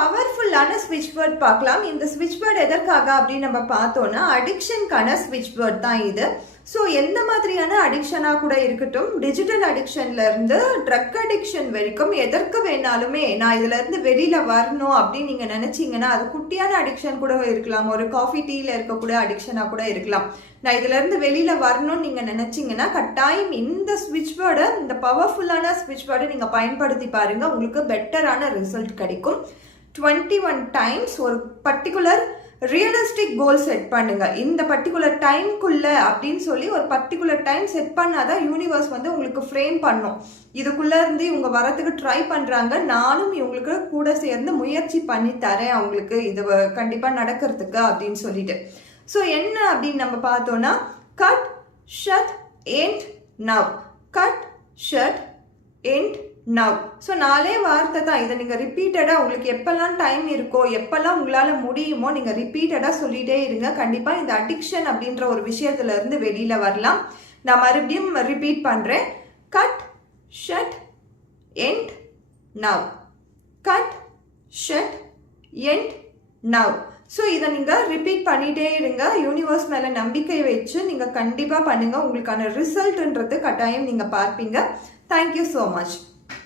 பவர்ஃபுல்லான ஸ்விட்ச் வேர்ட் பார்க்கலாம். இந்த ஸ்விட்ச் வேர்ட் எதற்காக அப்படின்னு நம்ம பார்த்தோம்னா அடிக்ஷனுக்கான ஸ்விட்ச் வேர்ட் தான் இது. ஸோ எந்த மாதிரியான அடிக்ஷனாக கூட இருக்கட்டும், டிஜிட்டல் அடிக்ஷன்ல இருந்து ட்ரக் அடிக்ஷன் வரைக்கும் எதற்கு வேணாலுமே நான் இதுல இருந்து வெளியில வரணும் அப்படின்னு நீங்க நினைச்சீங்கன்னா, அது குட்டியான அடிக்ஷன் கூட இருக்கலாம், ஒரு காஃபி டீல இருக்கக்கூடிய அடிக்ஷனா கூட இருக்கலாம். நான் இதுல இருந்து வெளியில வரணும்னு நீங்க நினைச்சீங்கன்னா கட்டாயம் இந்த ஸ்விட்ச் வேர்டை, இந்த பவர்ஃபுல்லான ஸ்விட்ச் வேர்டை நீங்க பயன்படுத்தி பாருங்க, உங்களுக்கு பெட்டரான ரிசல்ட் கிடைக்கும். 21 டைம்ஸ் ஒரு பர்டிகுலர் ரியலிஸ்டிக் கோல் செட் பண்ணுங்க. இந்த பர்டிகுலர் டைம்குள்ள அப்படின்னு சொல்லி ஒரு பர்டிகுலர் டைம் செட் பண்ணாதான் யூனிவர்ஸ் வந்து உங்களுக்கு ஃப்ரேம் பண்ணும். இதுக்குள்ள இருந்து இவங்க வரத்துக்கு ட்ரை பண்றாங்க, நானும் இவங்களுக்கு கூட சேர்ந்து முயற்சி பண்ணி தரேன் அவங்களுக்கு இது கண்டிப்பா நடக்கிறதுக்கு அப்படின்னு சொல்லிட்டு. ஸோ என்ன அப்படின்னு நம்ம பார்த்தோம்னா, cut shut end now, cut shut end now. So 4 வார்த்தை தான். இதை நீங்கள் ரிப்பீட்டடாக உங்களுக்கு எப்பெல்லாம் டைம் இருக்கோ, எப்பெல்லாம் உங்களால் முடியுமோ நீங்கள் ரிப்பீட்டடாக சொல்லிகிட்டே இருங்க. கண்டிப்பாக இந்த அடிக்ஷன் அப்படின்ற ஒரு விஷயத்துல இருந்து வெளியில் வரலாம். நான் மறுபடியும் ரிப்பீட் பண்ணுறேன். Cut shut end now, cut shut end now. So இதை நீங்கள் ரிப்பீட் பண்ணிகிட்டே இருங்க. யூனிவர்ஸ் மேலே நம்பிக்கை வச்சு நீங்கள் கண்டிப்பாக பண்ணுங்கள். உங்களுக்கான ரிசல்ட்ன்றது கட்டாயம் நீங்கள் பார்ப்பீங்க. Thank you so much.